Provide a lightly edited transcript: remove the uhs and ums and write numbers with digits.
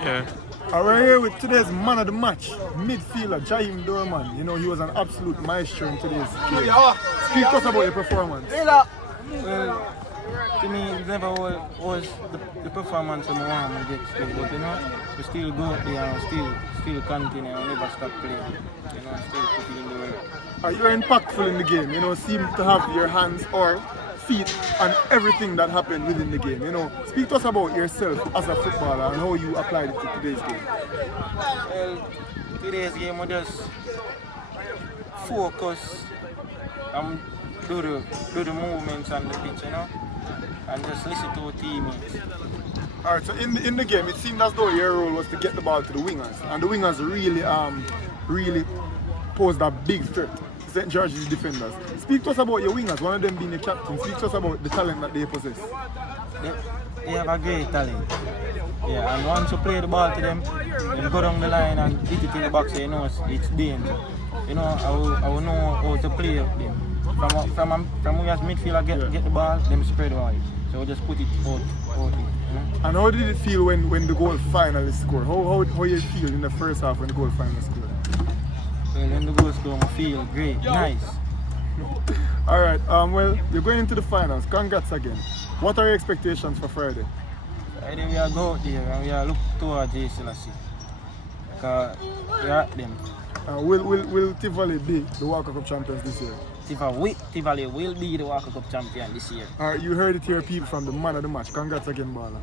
Yeah. We're here with today's man of the match, midfielder Jaheim Dorman. You know, he was an absolute maestro in today's game. Speak to us about your performance. Well, to me, it never was the performance I want to get still, but you know, we still go out there and still continue and never stop playing. You know, still put it in the work. You're impactful in the game, you know, seem to have your hands or feet on everything that happened within the game. You know, speak to us about yourself as a footballer and how you applied it to today's game. Well, today's game we just focus and do the movements on the pitch, you know, and just listen to our teammates. Alright, so in the game, it seemed as though your role was to get the ball to the wingers, and the wingers really posed a big threat to St. George's defenders. Speak to us about your wingers, one of them being the captain. Speak to us about the talent that they possess. They have a great talent. Yeah, and once you play the ball to them, then go down the line and hit it in the box, so you know it's danger. You know, I will know how to play up them. From we as midfielder get the ball, them spread wide. So we just put it out it. You know? And how did it feel when the goal finally scored? How you feel in the first half when the goal finally scored? Well, when the goal scored, I feel great, nice. Alright, well, you're going into the finals. Congrats again. What are your expectations for Friday? Friday we are go out there and we are look towards Stgc. Because we are at them. Will Tivoli be the Walker Cup champions this year? Tivoli will be the Walker Cup champion this year. Alright, you heard it here, people, from the man of the match. Congrats again, Bala.